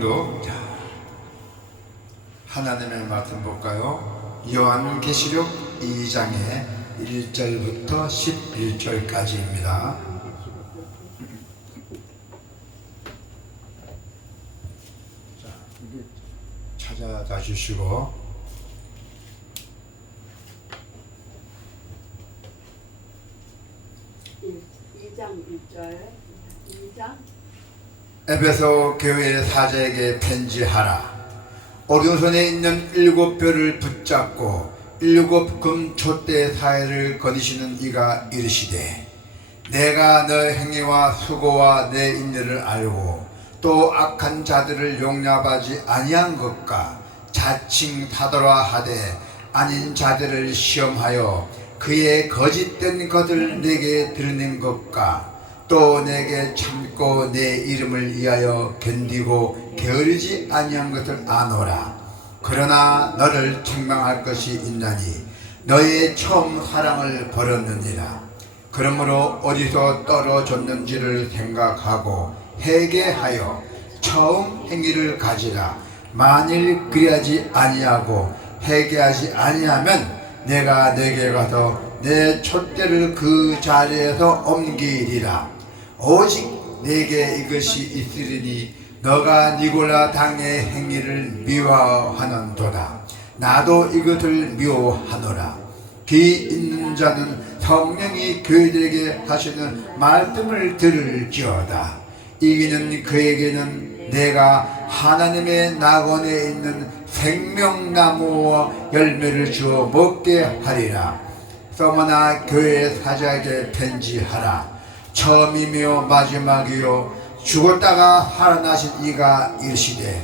봉독. 자, 하나님의 말씀 볼까요? 요한계시록 2장의 1절부터 11절까지입니다. 자, 찾아다 주시고 2장 1절 2장 에베소 교회 사제에게 편지하라. 오른손에 있는 7뼈를 붙잡고 7 금 촛대 사이를 거니시는 이가 이르시되, 내가 너 행위와 수고와 내 인내를 알고 또 악한 자들을 용납하지 아니한 것과 자칭 사도라 하되 아닌 자들을 시험하여 그의 거짓된 것을 내게 드러낸 것과 또 내게 참고 내 이름을 위하여 견디고 게으르지 아니한 것을 아노라. 그러나 너를 책망할 것이 있나니 너의 처음 사랑을 버렸느니라. 그러므로 어디서 떨어졌는지를 생각하고 회개하여 처음 행위를 가지라. 만일 그리하지 아니하고 회개하지 아니하면 내가 내게 가서 내 촛대를 그 자리에서 옮기리라. 오직 내게 이것이 있으리니 너가 니골라 당의 행위를 미워하는도다. 나도 이것을 미워하노라. 귀 있는 자는 성령이 그들에게 하시는 말씀을 들을지어다. 이기는 그에게는 내가 하나님의 낙원에 있는 생명나무와 열매를 주어 먹게 하리라. 서머나 교회 사자에게 편지하라. 처음이며 마지막이요 죽었다가 살아나신 이가 이르시되,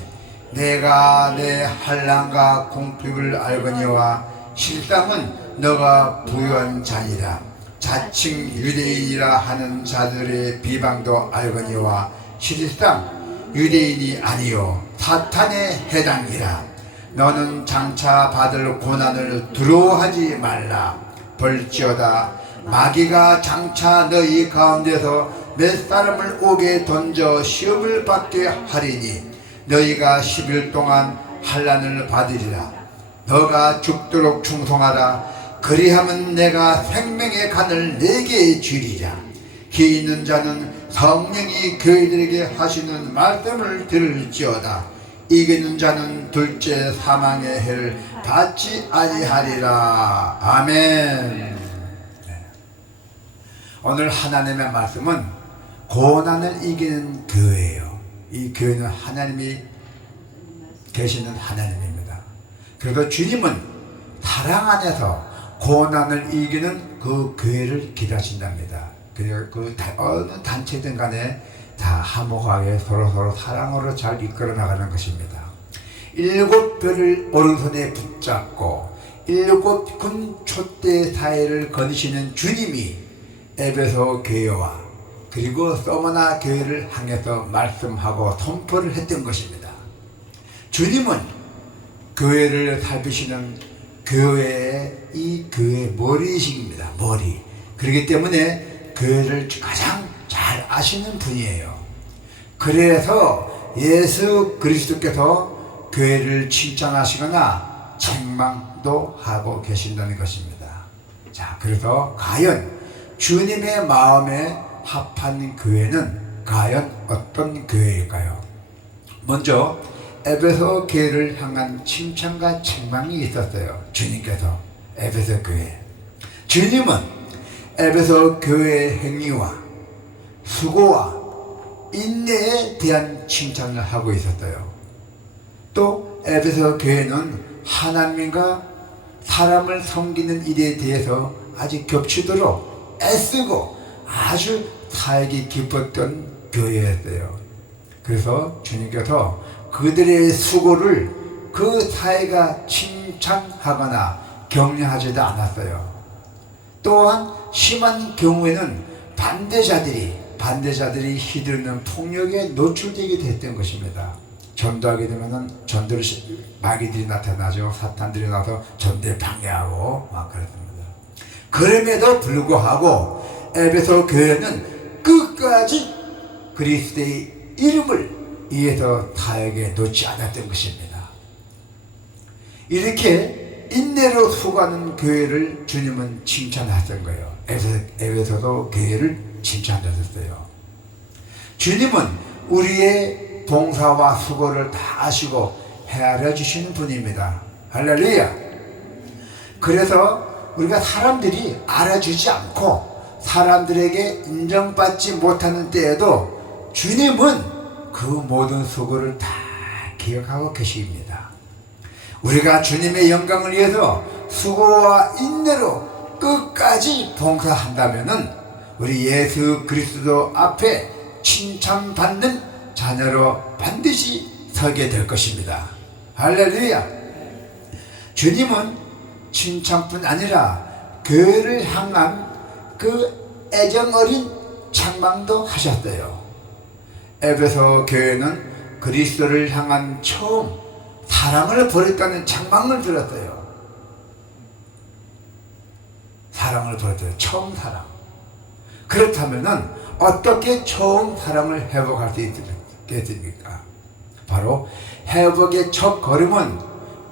내가 내 한란과 궁핍을 알거니와 실상은 너가 부유한 자니라. 자칭 유대인이라 하는 자들의 비방도 알거니와 실상 유대인이 아니요 사탄의 해당이라. 너는 장차 받을 고난을 두려워하지 말라. 볼지어다 마귀가 장차 너희 가운데서 몇 사람을 옥에 던져 시험을 받게 하리니 너희가 10일 동안 환난을 받으리라. 너가 죽도록 충성하라. 그리하면 내가 생명의 간을 내게 주리라. 귀 있는 자는 성령이 그들에게 하시는 말씀을 들을지어다. 이기는 자는 둘째 사망의 해를 받지 아니하리라. 아멘. 오늘 하나님의 말씀은 고난을 이기는 교회예요. 이 교회는 하나님이 계시는 하나님입니다. 그래서 주님은 사랑 안에서 고난을 이기는 그 교회를 기다리신답니다. 그래서 그 어느 단체든 간에 다 화목하게 서로 사랑으로 잘 이끌어 나가는 것입니다. 7뼈를 오른손에 붙잡고 7 금 촛대 사이를 거니시는 주님이 에베소 교회와 그리고 서머나 교회를 향해서 말씀하고 선포를 했던 것입니다. 주님은 교회를 살피시는 교회의 이 교회의 머리이십니다. 머리. 그렇기 때문에 교회를 가장 잘 아시는 분이에요. 그래서 예수 그리스도께서 교회를 칭찬하시거나 책망도 하고 계신다는 것입니다. 자, 그래서 과연 주님의 마음에 합한 교회는 과연 어떤 교회일까요? 먼저 에베소 교회를 향한 칭찬과 책망이 있었어요. 주님께서 에베소 교회, 주님은 에베소 교회의 행위와 수고와 인내에 대한 칭찬을 하고 있었어요. 또 에베소 교회는 하나님과 사람을 섬기는 일에 대해서 아주 겹치도록 애쓰고 아주 사역이 기뻤던 교회였어요. 그래서 주님께서 그들의 수고를 그 사회가 칭찬하거나 격려하지도 않았어요. 또한 심한 경우에는 반대자들이 휘두르는 폭력에 노출되게 됐던 것입니다. 전도하게 되면은 전도를 마귀들이 나타나죠. 사탄들이 나서 전도에 방해하고 막 그렇습니다. 그럼에도 불구하고 에베소 교회는 끝까지 그리스도의 이름을 위해서 타에게 놓지 않았던 것입니다. 이렇게 인내로 수고하는 교회를 주님은 칭찬하셨던 거예요. 에베소도 교회를 칭찬하셨어요. 주님은 우리의 봉사와 수고를 다 아시고 헤아려 주시는 분입니다. 할렐루야. 그래서 우리가 사람들이 알아주지 않고 사람들에게 인정받지 못하는 때에도 주님은 그 모든 수고를 다 기억하고 계십니다. 우리가 주님의 영광을 위해서 수고와 인내로 끝까지 봉사한다면은 우리 예수 그리스도 앞에 칭찬받는 자녀로 반드시 서게 될 것입니다. 할렐루야. 주님은 칭찬뿐 아니라 교회를 향한 그 애정 어린 책망도 하셨어요. 에베소 교회는 그리스도를 향한 처음 사랑을 버렸다는 책망을 들었어요. 사랑을 버렸어요. 처음 사랑. 그렇다면은 어떻게 처음 사랑을 회복할 수 있겠습니까? 바로 회복의 첫 걸음은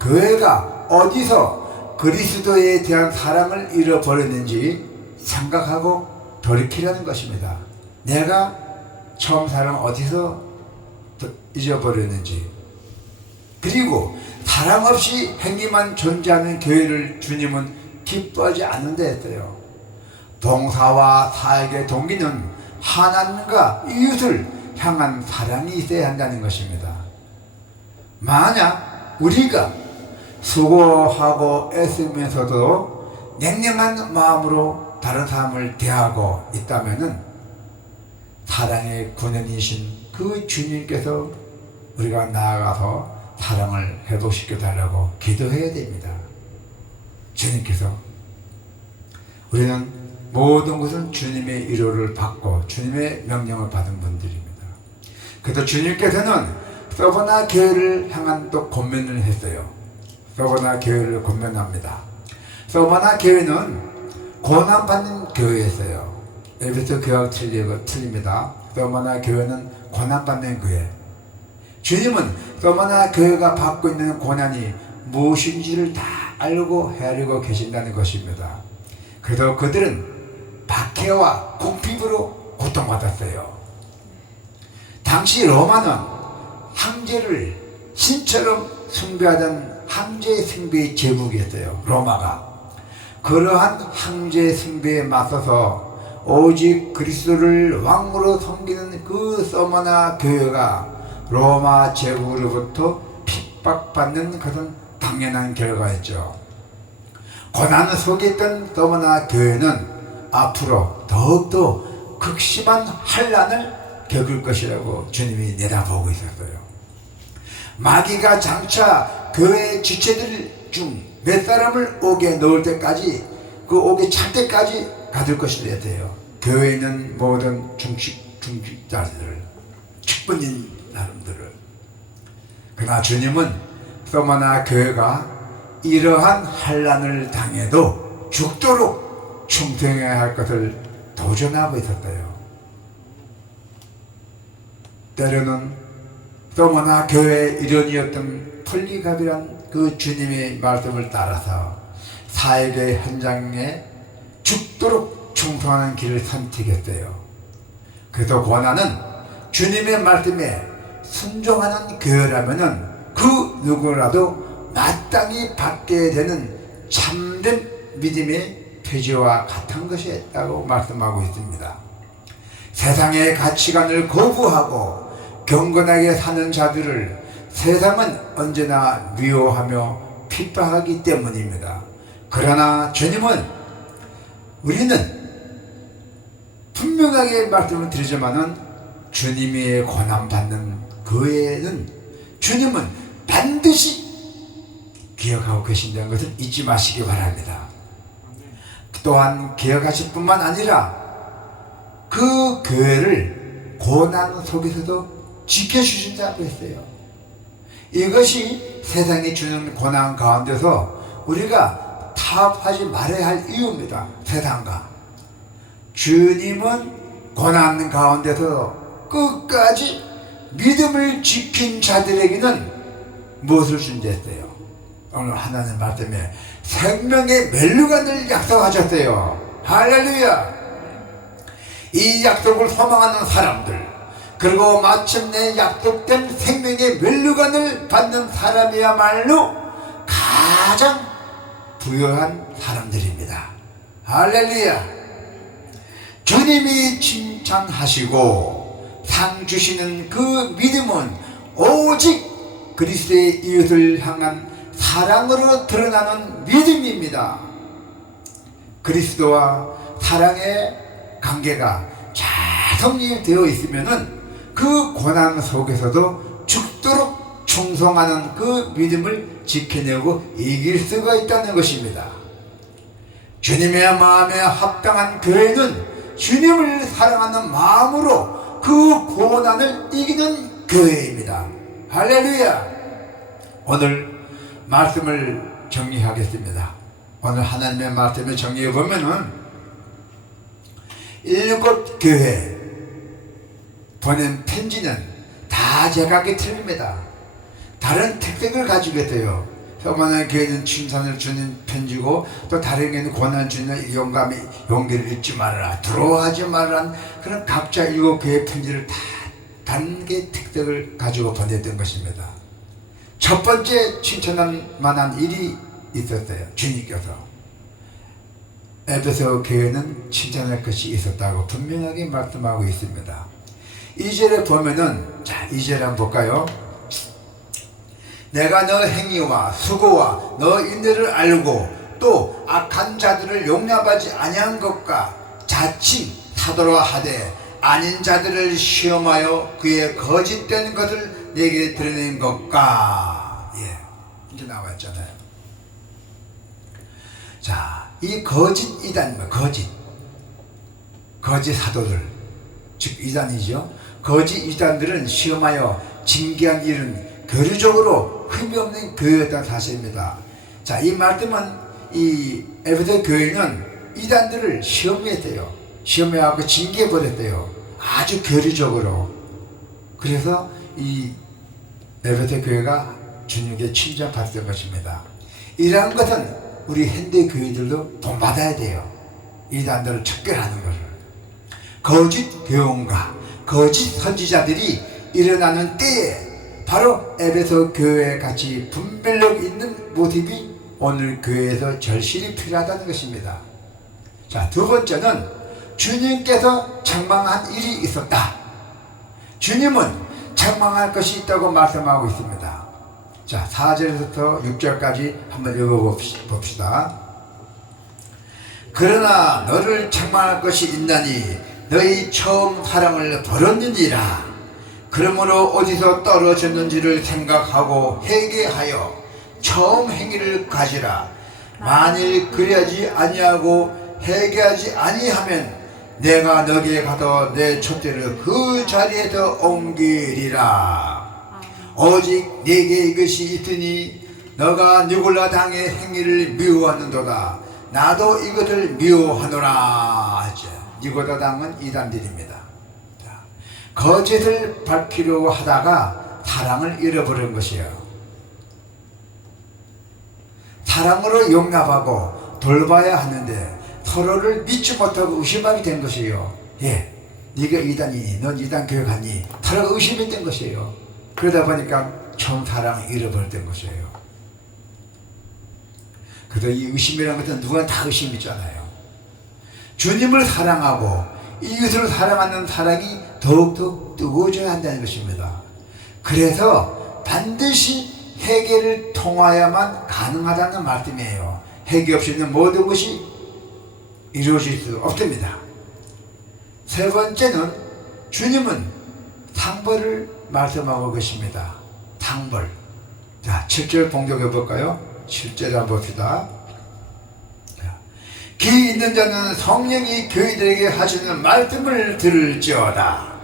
교회가 어디서 그리스도에 대한 사랑을 잃어버렸는지 생각하고 돌이키라는 것입니다. 내가 처음 사랑 어디서 잊어버렸는지, 그리고 사랑 없이 행위만 존재하는 교회를 주님은 기뻐하지 않는다 했어요. 봉사와 사역의 동기는 하나님과 이웃을 향한 사랑이 있어야 한다는 것입니다. 만약 우리가 수고하고 애쓰면서도 냉랭한 마음으로 다른 사람을 대하고 있다면은 사랑의 군현이신 그 주님께서 우리가 나아가서 사랑을 회복시켜 달라고 기도해야 됩니다. 주님께서, 우리는 모든 것은 주님의 위로를 받고 주님의 명령을 받은 분들입니다. 그래서 주님께서는 서버나 교회를 향한 또 권면을 했어요. 서버나 교회를 권면합니다. 서버나 교회는 고난받는 교회였어요. 에베소 교회와 틀립니다. 서버나 교회는 고난받는 교회. 주님은 서버나 교회가 받고 있는 고난이 무엇인지를 다 알고 헤아리고 계신다는 것입니다. 그래서 그들은 박해와 궁핍으로 고통받았어요. 당시 로마는 황제를 신처럼 숭배하던 황제 숭배의 제국이었어요. 로마가. 그러한 황제 숭배에 맞서서 오직 그리스도를 왕으로 섬기는 그 서머나 교회가 로마 제국으로부터 핍박받는 것은 당연한 결과였죠. 고난 속에 있던 서머나 교회는 앞으로 더욱더 극심한 환난을 겪을 것이라고 주님이 내다보고 있었어요. 마귀가 장차 교회 지체들 중 몇 사람을 옥에 넣을 때까지, 그 옥에 찰 때까지 가둘 것이라 돼요. 교회에 있는 모든 중직자들, 직분인 사람들을. 그러나 주님은 서머나 교회가 이러한 환난을 당해도 죽도록 충성해야 할 것을 도전하고 있었어요. 때로는 서머나 교회의 일원이었던 폴리갑이란 그 주님의 말씀을 따라서 사역의 현장에 죽도록 충성하는 길을 선택했어요. 그래서 고난은 주님의 말씀에 순종하는 교회라면은 그 누구라도 마땅히 받게 되는 참된 믿음의 표지와 같은 것이었다고 말씀하고 있습니다. 세상의 가치관을 거부하고 경건하게 사는 자들을 세상은 언제나 미워하며 핍박하기 때문입니다. 그러나 주님은, 우리는 분명하게 말씀을 드리지만은 주님의 고난받는 교회는 주님은 반드시 기억하고 계신다는 것을 잊지 마시기 바랍니다. 또한 기억하실 뿐만 아니라 그 교회를 고난 속에서도 지켜주신다고 했어요. 이것이 세상이 주는 고난 가운데서 우리가 타협하지 말아야 할 이유입니다. 세상과 주님은 고난 가운데서 끝까지 믿음을 지킨 자들에게는 무엇을 준비했어요? 오늘 하나님 말씀에 생명의 멸류관을 약속하셨어요. 할렐루야. 이 약속을 소망하는 사람들, 그리고 마침내 약속된 생명의 멸류관을 받는 사람이야말로 가장 부유한 사람들입니다. 할렐루야. 주님이 칭찬하시고 상 주시는 그 믿음은 오직 그리스도의 이웃을 향한 사랑으로 드러나는 믿음입니다. 그리스도와 사랑의 관계가 잘 성립되어 있으면은 그 고난 속에서도 죽도록 충성하는 그 믿음을 지켜내고 이길 수가 있다는 것입니다. 주님의 마음에 합당한 교회는 주님을 사랑하는 마음으로 그 고난을 이기는 교회입니다. 할렐루야. 오늘 말씀을 정리하겠습니다. 오늘 하나님의 말씀을 정리해 보면은 7 교회 보낸 편지는 다 제각기 틀립니다. 다른 특색을 가지고 있어요. 어느 교회는 칭찬을 주는 편지고, 또 다른 교회는 고난 주는 용기를 잃지 말아라, 두려워하지 말아라, 그런 각자 7 교회의 편지를 다 단계 특색을 가지고 보냈던 것입니다. 첫 번째 칭찬할 만한 일이 있었어요. 주님께서 에베소 교회는 칭찬할 것이 있었다고 분명하게 말씀하고 있습니다. 2절에 보면은, 자, 2절 한번 볼까요? 내가 너 행위와 수고와 너 인내를 알고 또 악한 자들을 용납하지 아니한 것과 자칫 사도라 하되 아닌 자들을 시험하여 그의 거짓된 것을 내게 드러낸 것과, 예, 이렇게 나와 있잖아요. 자, 이 거짓 이단, 거짓 사도들, 즉 이단이죠. 거짓 이단들은 시험하여 징계한 일은 교류적으로 흠이 없는 교회였다는 사실입니다. 자, 이 말씀은 이 에베소 교회는 이단들을 시험했어요. 시험해갖고 징계해버렸어요. 아주 교류적으로. 그래서 이 에베소 교회가 주님께 칭찬받았던 것입니다. 이러한 것은 우리 현대 교회들도 본받아야 돼요. 이단들을 척결하는 것을. 거짓 교훈가, 거짓 선지자들이 일어나는 때에 바로 에베소 교회 같이 분별력 있는 모습이 오늘 교회에서 절실히 필요하다는 것입니다. 자, 두 번째는 주님께서 책망한 일이 있었다. 주님은 책망할 것이 있다고 말씀하고 있습니다. 자, 4절에서부터 6절까지 한번 읽어봅시다. 그러나 너를 책망할 것이 있나니 너희 처음 사랑을 버렸느니라. 그러므로 어디서 떨어졌는지를 생각하고 회개하여 처음 행위를 가지라. 만일 그리하지 아니하고 회개하지 아니하면 내가 너에게 가서 내 촛대를 그 자리에서 옮기리라. 오직 네게 이것이 있으니 너가 니골라 당의 행위를 미워하는도다. 나도 이것을 미워하노라. 니골라 당은 이단들입니다. 거짓을 밝히려고 하다가 사랑을 잃어버린 것이에요. 사랑으로 용납하고 돌봐야 하는데 서로를 믿지 못하고 의심하게 된 것이에요. 예, 네가 이단이니, 넌 이단 교회 갔니? 서로가 의심했던 것이에요. 그러다 보니까 처음 사랑을 잃어버렸던 것이에요. 그래서 이 의심이라는 것은 누구나 다 의심 있잖아요. 주님을 사랑하고 이웃을 사랑하는 사랑이 더욱더 뜨거워져야 한다는 것입니다. 그래서 반드시 회개를 통하여야만 가능하다는 말씀이에요. 회개 없이는 모든 것이 이루어질 수 없습니다. 세 번째는 주님은 상벌을 말씀하고 계십니다. 상벌. 자, 7절 봉독해 볼까요? 7절 한번 봅시다. 귀 있는 자는 성령이 교회들에게 하시는 말씀을 들을지어다.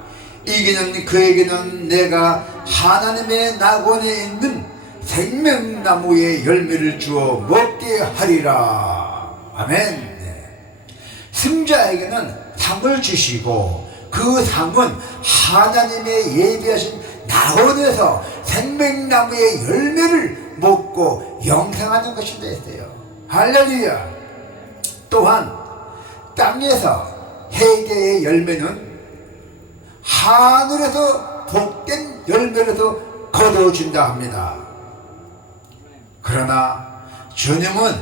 이기는 그에게는 내가 하나님의 낙원에 있는 생명나무의 열매를 주어 먹게 하리라. 아멘. 네. 승자에게는 상을 주시고 그 상은 하나님의 예비하신 낙원에서 생명나무의 열매를 먹고 영생하는 것이다 했어요. 할렐루야. 또한 땅에서 회개의 열매는 하늘에서 복된 열매로도 거두어준다 합니다. 그러나 주님은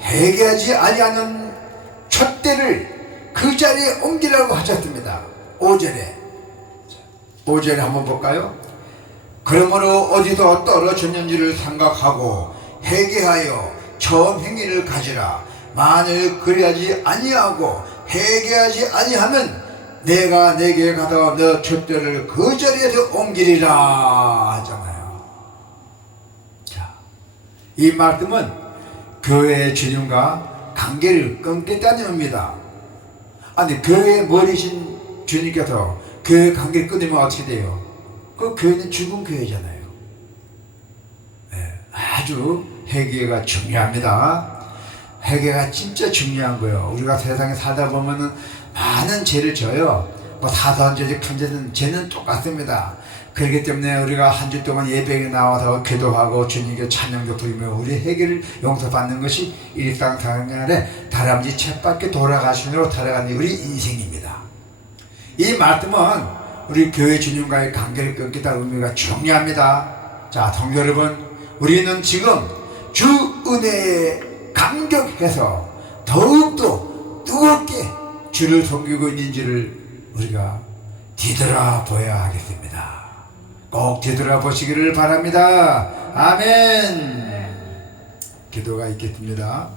회개하지 아니하는 촛대를 그 자리에 옮기라고 하셨습니다. 5절에 한번 볼까요? 그러므로 어디서 떨어졌는지를 생각하고 회개하여 처음 행위를 가지라. 만일 그리하지 아니하고 회개하지 아니하면 내가 내게 가서 너 촛대를 그 자리에서 옮기리라 하잖아요. 자, 이 말씀은 교회의 주님과 관계를 끊겠다는 의미입니다. 아니, 교회의 머리신 주님께서 교회 관계를 끊으면 어떻게 돼요? 그 교회는 죽은 교회잖아요. 네, 아주 회개가 중요합니다. 회개가 진짜 중요한 거예요. 우리가 세상에 살다 보면은 많은 죄를 져요. 뭐 사소한 죄, 큰 죄는 죄는 똑같습니다. 그렇기 때문에 우리가 한 주 동안 예배에 나와서 기도하고 주님께 찬양도 드리며 우리 회개를 용서받는 것이 일상생활에 다람쥐 쳇바퀴 돌아가시므로 살아가는 우리 인생입니다. 이 말씀은 우리 교회 주님과의 관계를 끊겠다는 의미가 중요합니다. 자, 성도 여러분, 우리는 지금 주 은혜에 감격해서 더욱더 뜨겁게 주를 섬기고 있는지를 우리가 뒤돌아보아야 하겠습니다. 꼭 뒤돌아보시기를 바랍니다. 아멘. 기도가 있겠습니다.